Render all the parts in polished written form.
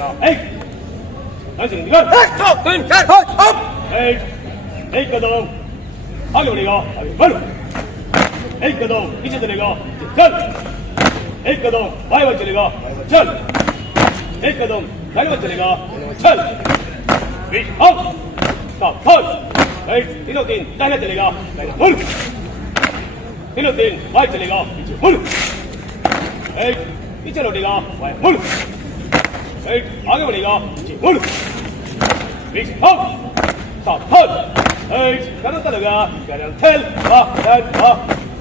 चलेगा एक कदम आगे बढ़ेगा आगे बढ़ एक कदम पीछे चलेगा चल एक कदम बाएं ओर चलेगा चल एक कदम दाहिने ओर चलेगा चल बीच अप स्टॉप तीनों तीन दाहिने चलेगा मुड़ तीनों तीन बाएं चलेगा पीछे मुड़ एक पीछे लौटेगा बाएं मुड़ एक आगे बढ़ेगा पीछे मुड़ बीच अप स्टॉप एक कदम चलेगा कदम चल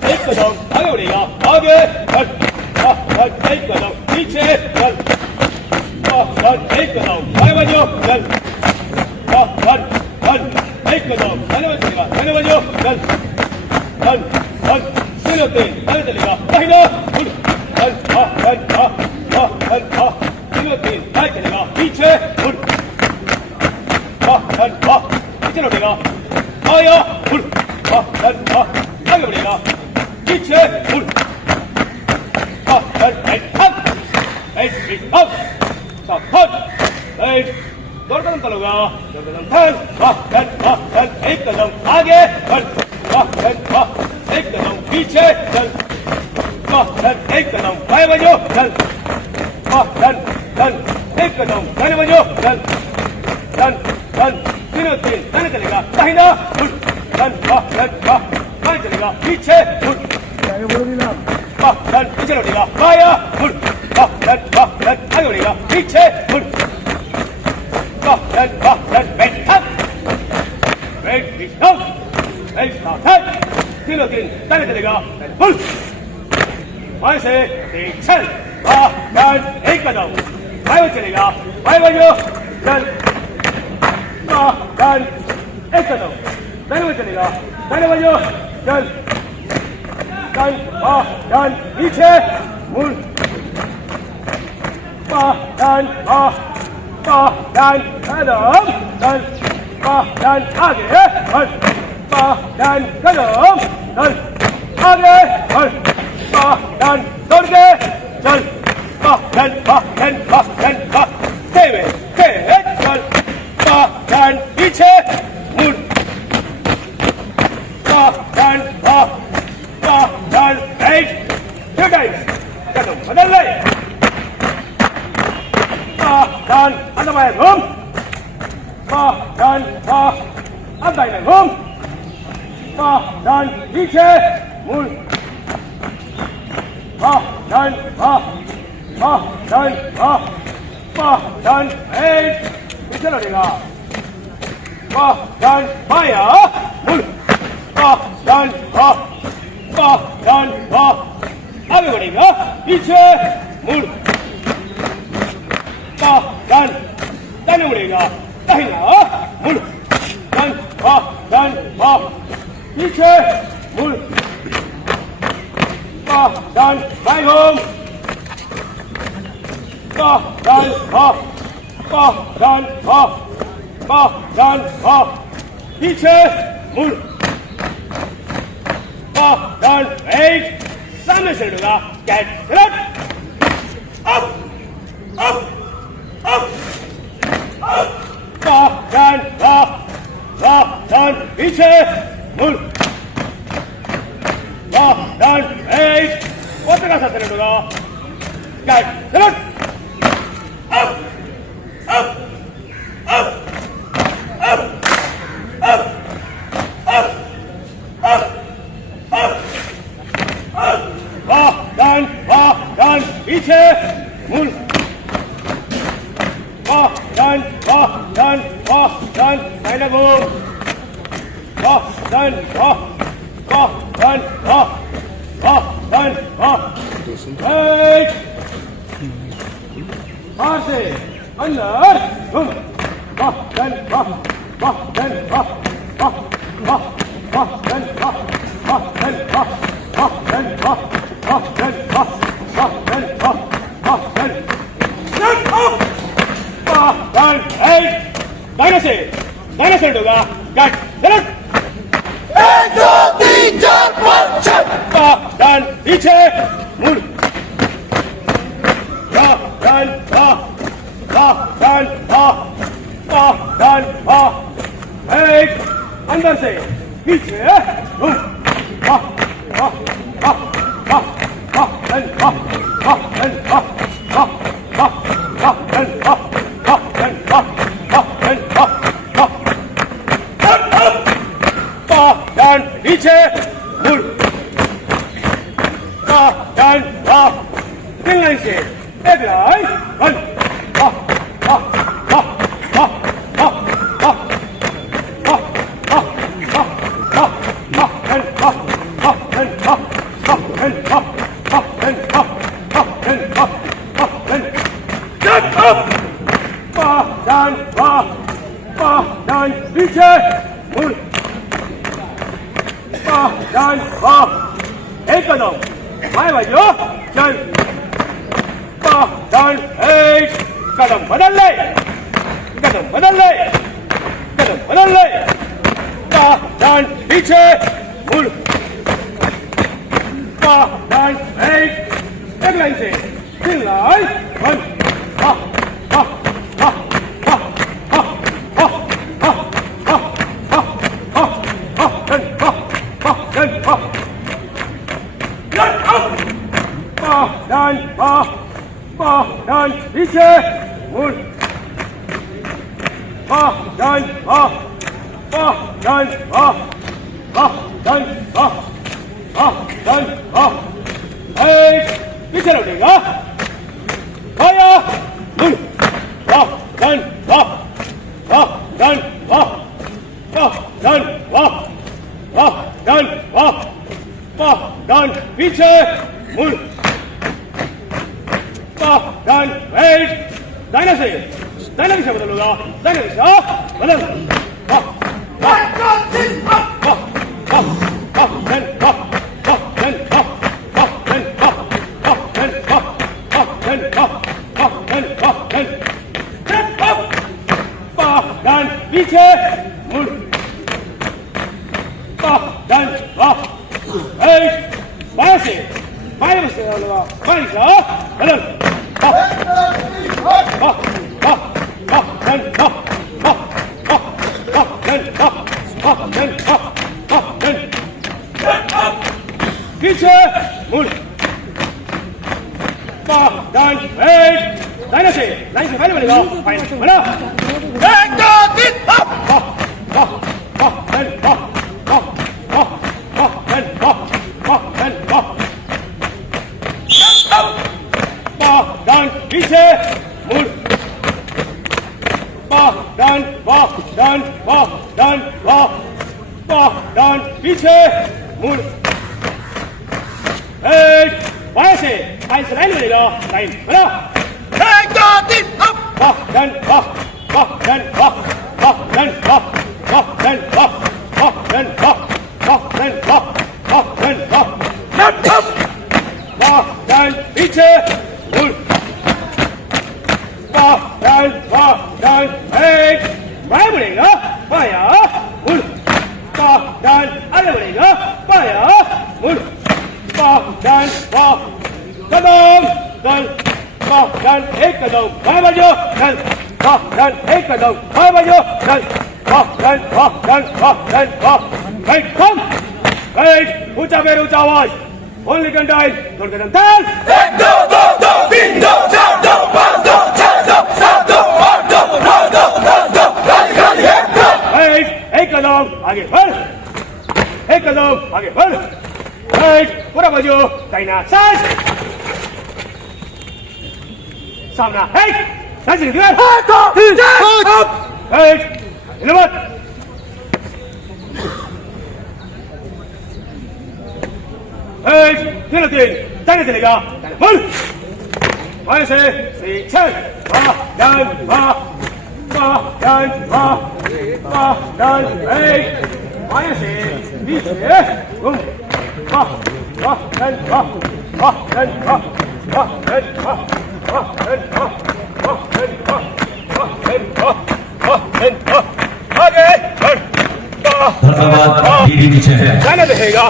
एक कदम आगे बढ़ेगा आगे एक कदम पीछे चल एक कदम बाएं बजो चल एक कदम दाहिने चलेगा दाहिने बजो चल तीनों तीन दाहिने चलेगा दाहिना मुड़ तीनों तीन दाएं चलेगा पीछे मुड़ पीछे लौटेगा आया मुड़ आगे बढ़ेगा पीछे मुड़ दो कदम चलोगा दो कदम एक कदम आगे एक कदम पीछे चल एक कदम बाएं बजो चल एक कदम दाहिने बजो चल तीनों तीन दाहिने चलेगा दाहिना मुड़ बाएं चलेगा पीछे मुड़ पीछे लौटेगा बाया मुड़ आगे बढ़ेगा पीछे मुड़ तीनों तीन दाहिने चलेगा मुड़ बाएं से चल एक कदम बाएं में चलेगा बाएं बजो चल एक कदम दाहिने में चलेगा दाहिने बजो चल पीछे मुड़ आगे आगे दौड़ के चल चल पीछे मुड़ कदम बदल ले अंदर बाहर घूम अंदर घूम पीछे मुड़ पीछे लौटेगा बाया मुड़ आगे बढ़ेगा पीछे मुड़ दाहिने मुड़ेगा दाहिना मुड़ पीछे मुड़ बाएं घूम पीछे मुड़ सामने से लड़ेगा कैट अप पीछे मुड़ का साथ लड़ेगा कैट पीछे मुड़ बाहर से अंदर घूम दाहिने से होगा कट चलो 1 2 3 4 5 6 पीछे मुड़ अंदर से पीछे पीछे मुड़ तीन लाइन से एक लाइन पीछे मुड़ एक कदम बाएं बाजू चल एक कदम बदल ले पीछे मुड़ एक लाइन से तीन लाइन पीछे मुड़ पीछे लौटेगा आया मुड़ पीछे मुड़ दाहिने से बदलूंगा दाहिने से बदल पीछे मुड़ बाएं से बदल पीछे मुड़ दाहिने से लाइन से पहले बनेगा बना एक दो तीन पीछे मुड़ पीछे मुड़ बाएं से लाइन बनेगा लाइन बना एक दो तीन पीछे मुड़ बाएं बढ़ेगा बाया मुड़ आगे बढ़ेगा बाया मुड़ कदम एक कदम बाएं बाजू एक कदम बाएं बाजू ऊंचा पैर ऊंचा आवाज ओनली कंटाइल दोन कदम चल एक दो दो दो तीन दो चार दो पाँच दो छह दो सात दो आठ दो नौ दो दस दो खाली खाली एक दो एक कदम आगे बढ़ एक कदम आगे बढ़ पूरा बाजू दाहिना साइड सामना साइड दीवार हिलमत तीन दाहिने चलेगा बोल बाएं से पीछे बाएं से पीछे घूम धन्यवाद दीदी पीछे है जाने रहेगा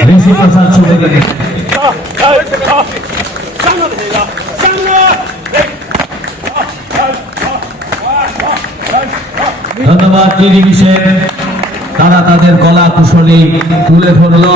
ऋषि प्रसाद चौधरी सामना रहेगा सामना ধন্যবাদ টি ডিভিশন, তারা তাদের কলা কুশলী তুলে ধরলো।